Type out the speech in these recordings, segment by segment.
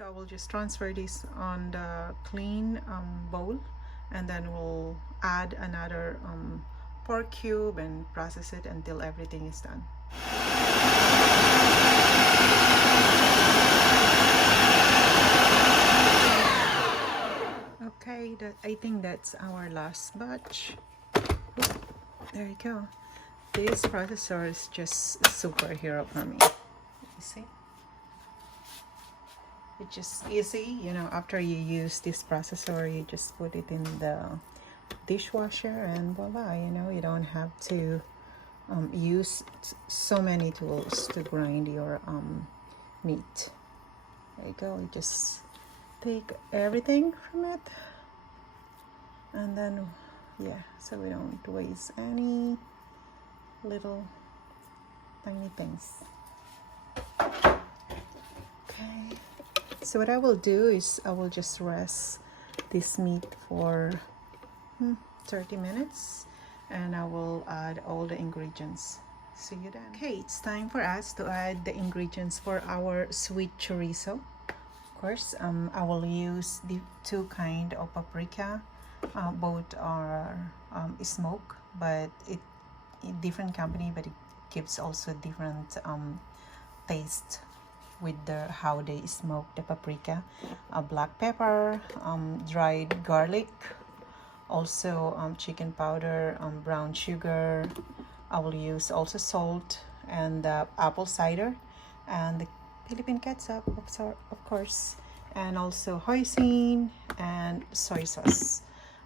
So I will just transfer this on the clean bowl, and then we'll add another pork cube and process it until everything is done. Okay, I think that's our last batch. Oop, there you go. This processor is just a superhero for me. You see? It's just easy, you know, after you use this processor, you just put it in the dishwasher and voila, you know, you don't have to use so many tools to grind your meat. There you go. You just take everything from it, and then yeah, so we don't waste any little tiny things. Okay, so what I will do is I will just rest this meat for 30 minutes, and I will add all the ingredients. See you then. Okay, it's time for us to add the ingredients for our sweet chorizo. Of course, I will use the two kind of paprika. Both are smoke, but it different company, but it gives also different taste with how they smoke the paprika. Black pepper, dried garlic, also chicken powder, brown sugar. I will use also salt and apple cider and the Philippine ketchup, of course, and also hoisin and soy sauce.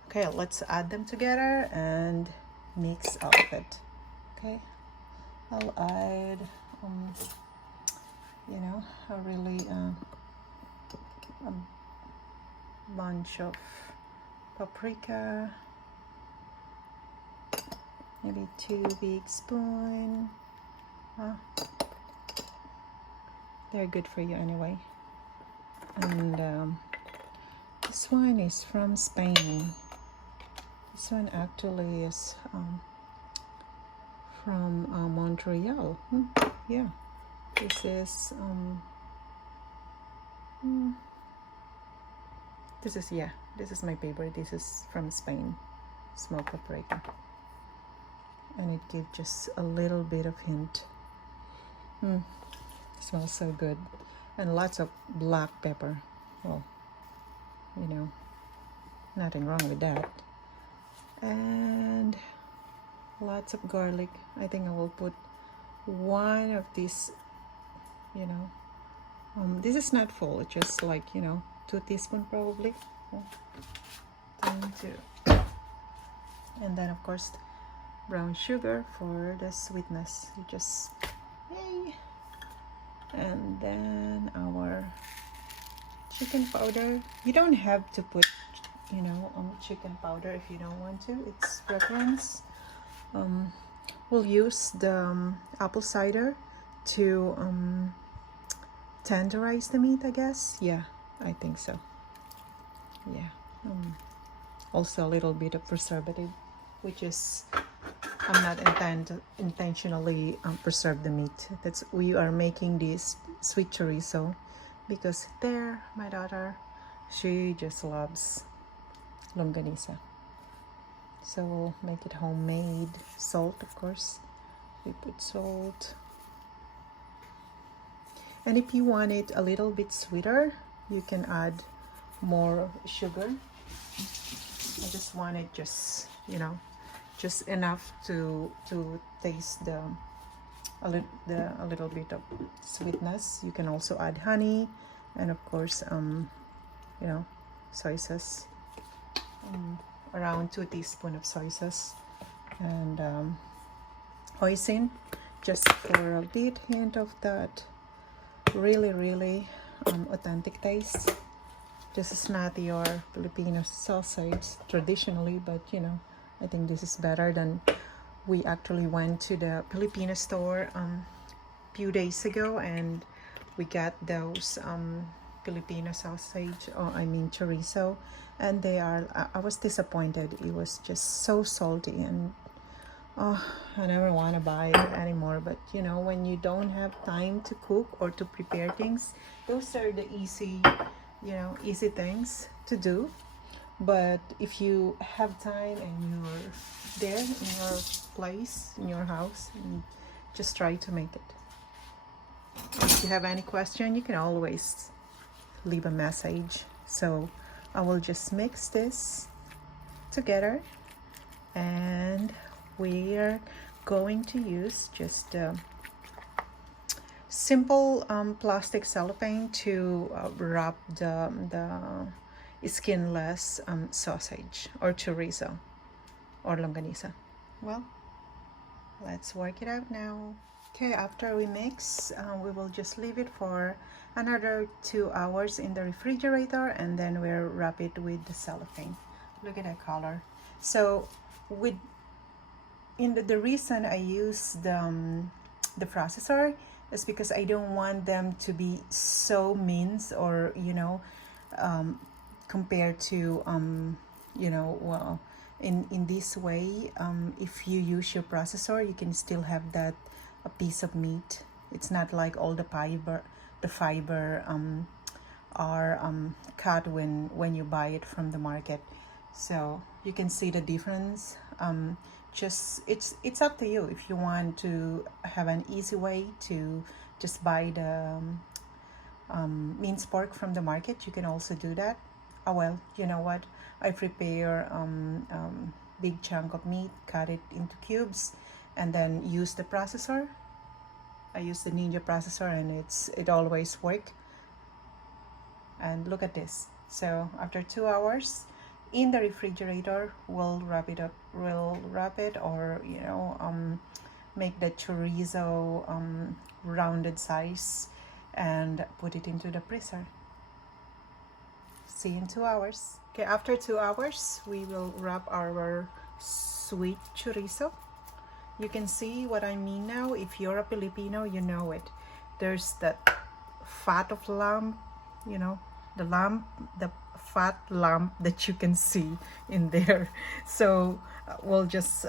Okay, let's add them together and mix all of it. Okay, I'll add you know, a really a bunch of paprika, maybe 2 big spoon. They're good for you anyway. And this one is from Spain. This one actually is from Montreal. Yeah, this is this is my favorite. This is from Spain, smoked paprika, and it gives just a little bit of hint. Smells so good. And lots of black pepper. Well, you know, nothing wrong with that. And lots of garlic. I think I will put one of these, you know, this is not full, it's just like, you know, 2 teaspoons probably. And then of course brown sugar for the sweetness. You just yay. And then our chicken powder. You don't have to put, you know, chicken powder if you don't want to. It's preference. We'll use the apple cider to tenderize the meat, I guess. Yeah, I think so. Yeah. Also a little bit of preservative, which is I'm not intentionally preserve the meat. That's we are making this sweet chorizo because there, my daughter, she just loves longanisa. So we'll make it homemade. Salt, of course. We put salt. And if you want it a little bit sweeter, you can add more sugar. I just want it just, you know, just enough to taste a little bit of sweetness. You can also add honey, and of course you know, soy sauce, around 2 teaspoons of soy sauce, and hoisin, just for a bit hint of that really authentic taste. This is not your Filipino sausage traditionally, but you know, I think this is better than. We actually went to the Filipino store few days ago, and we got those Filipino sausage, or I mean chorizo, and they are, I was disappointed. It was just so salty, and Oh, I never want to buy it anymore. But you know, when you don't have time to cook or to prepare things, those are the easy, you know, easy things to do. But if you have time and you're there in your place, in your house, just try to make it. If you have any question, you can always leave a message. So I will just mix this together, and we're going to use just simple plastic cellophane to wrap the skinless sausage or chorizo or longanisa. Well, let's work it out now. Okay, after we mix, we will just leave it for another 2 hours in the refrigerator, and then we'll wrap it with the cellophane. Look at that color. So with the reason I use the processor is because I don't want them to be so minced, or you know, compared to you know, well, in this way, if you use your processor, you can still have that a piece of meat. It's not like all the fiber are cut when you buy it from the market. So you can see the difference. Just it's up to you. If you want to have an easy way to just buy the minced pork from the market, you can also do that. Oh well, you know what, I prepare big chunk of meat, cut it into cubes, and then use the processor. I use the Ninja processor, and it always work. And look at this. So after 2 hours in the refrigerator, we'll wrap it up. We'll wrap it, or you know, make the chorizo rounded size and put it into the freezer. See you in 2 hours. Okay, after 2 hours, we will wrap our sweet chorizo. You can see what I mean now. If you're a Filipino, you know it. There's that fat of lamb, you know, the fat lamb that you can see in there. So we'll just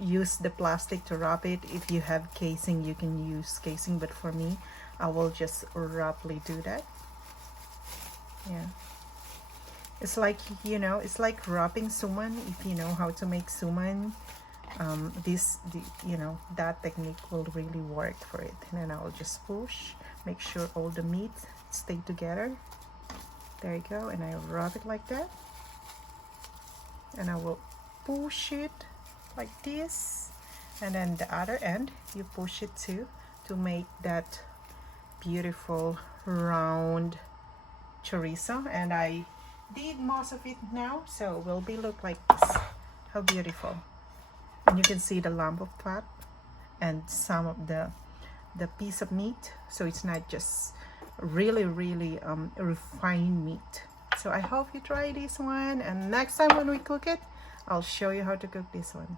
use the plastic to wrap it. If you have casing, you can use casing, but for me, I will just roughly do that. Yeah. It's like, you know, it's like wrapping suman. If you know how to make suman, you know, that technique will really work for it. And then I'll just push, make sure all the meat stay together. There you go. And I wrap it like that, and I will push it like this, and then the other end you push it too, to make that beautiful round chorizo. And I did most of it now, so it will be look like this. How beautiful. And you can see the lump of fat and some of the piece of meat, so it's not just really refined meat. So I hope you try this one, and next time when we cook it, I'll show you how to cook this one.